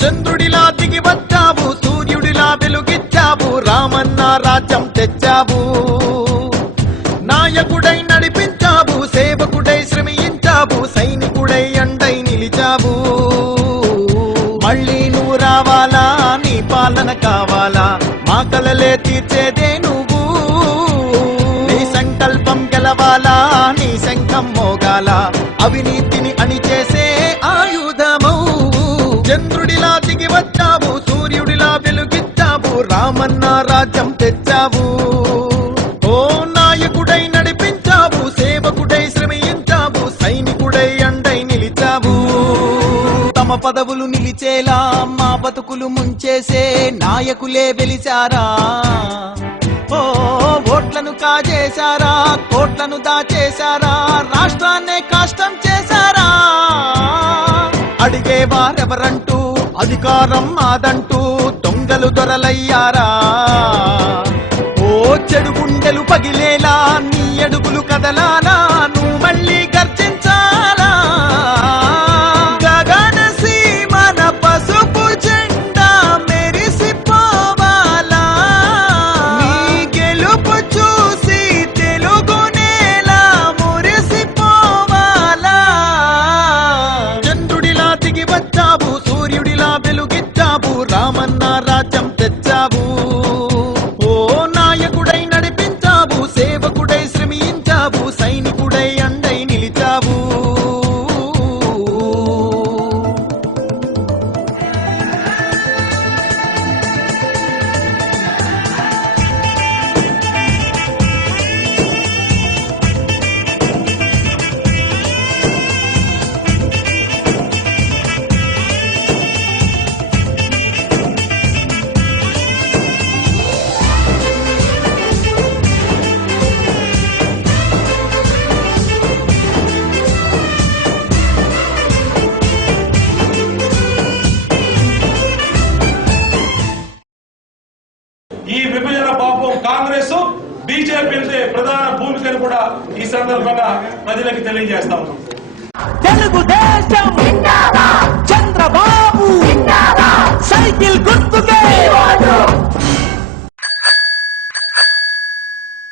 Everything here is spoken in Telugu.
చంద్రుడిలా దిగి వచ్చావు, సూర్యుడిలా వెలుగిచ్చావు, రామన్న రాజ్యం తెచ్చావు. నాయకుడై నడిపించావు, సేవకుడై శ్రమించావు, సైనికుడై అండై నిలిచావు. మళ్ళీ నువ్వు రావాలా, నీ పాలన కావాలా, మా కలలే తీర్చేదే నువ్వు. నీ సంకల్పం గెలవాలా, నీ శంఖం మోగాల, అవినీతిని అణిచేసే ఆయుధమౌ. చంద్రుడిలా దిగి వచ్చావు, సూర్యుడిలా వెలుగిచ్చావు, రామన్న రాజ్యం తెచ్చావు. ఓ నాయకుడై నడిపించావు, సేవకుడై శ్రమించావు, సైనికుడై అండై నిలిచావు. తమ పదవులు నిలిచేలా మా బతుకులు ముంచేసే నాయకులే వెలిచారా. ఓ ఓట్లను కాజేశారా, కోట్లను దాచేశారా, రాష్ట్రాన్నే కష్టం చేశారా. అడిగే వారెవరంటూ అధికారం మాదంటూ దొంగలు దొరలయ్యారా. ఓ చెడు గుండెలు పగిలేలా నీ అడుగులు కదలాలా, నువ్వు మళ్ళీ గర్జించాలా. గగన సీమన పసుపు జెండా మెరిసిపోవాలా, నీ గెలుపు చూసి తెలుగు నేల మురిసిపోవాలా. చంద్రుడిలా దిగి వచ్చావు, సూర్యుడిలా వెలుగిచ్చావు, రామన్న రాజ్యం తెచ్చావు. ఓ నాయకుడై నడిపించావు, సేవకుడై శ్రమించావు, సైనికుడై అండై నిలిచావు. ఈ విభజన పాపం కాంగ్రెస్ బీజేపీ ప్రధాన భూమికను కూడా ఈ సందర్భంగా ప్రజలకు తెలియజేస్తా ఉన్నాం.